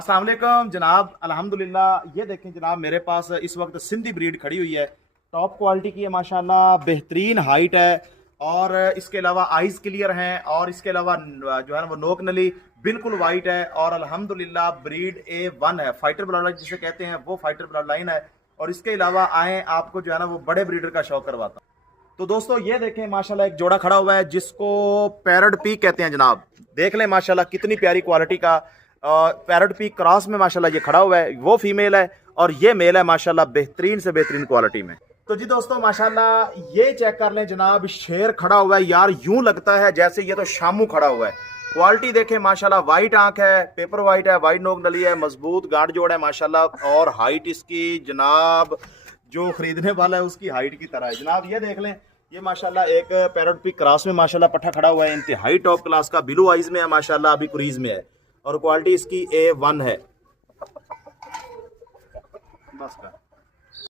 अस्सलाम वालेकुम जनाब। अल्हम्दुलिल्लाह ये देखें जनाब, मेरे पास इस वक्त सिंधी ब्रीड खड़ी हुई है। टॉप क्वालिटी की है माशाल्लाह, बेहतरीन हाइट है और इसके अलावा आइज़ क्लियर हैं और इसके अलावा जो है ना वो नोक नली बिल्कुल वाइट है और अल्हम्दुलिल्लाह ब्रीड A1 है। फाइटर ब्लड लाइन जिसे कहते हैं वो फाइटर ब्लड लाइन है। और इसके अलावा आए आपको जो है ना वो बड़े ब्रीडर का शौक करवाता हूँ। तो दोस्तों ये देखें माशाल्लाह एक जोड़ा खड़ा हुआ है जिसको पैरट पीक कहते हैं जनाब। देख लें माशाल्लाह कितनी प्यारी क्वालिटी का पैरट पीक क्रॉस में माशाल्लाह ये खड़ा हुआ है। वो फीमेल है और ये मेल है माशाल्लाह बेहतरीन से बेहतरीन क्वालिटी में। तो जी दोस्तों माशाल्लाह ये चेक कर लें जनाब, शेर खड़ा हुआ है यार, यूं लगता है जैसे ये तो शामू खड़ा हुआ है। क्वालिटी देखें माशाल्लाह, वाइट आंख है, पेपर वाइट है, वाइट नोक नली है, मजबूत गांठ जोड़ है माशाल्लाह। और हाइट इसकी जनाब जो खरीदने वाला है उसकी हाइट की तरह है जनाब। ये देख लें, ये माशाल्लाह एक पैरट पीक क्रॉस में माशाल्लाह पट्ठा खड़ा हुआ है, इंतहाई टॉप क्लास का, ब्लू आइज में है माशाल्लाह, अभी क्रीज में है और क्वालिटी इसकी A1 है। बस का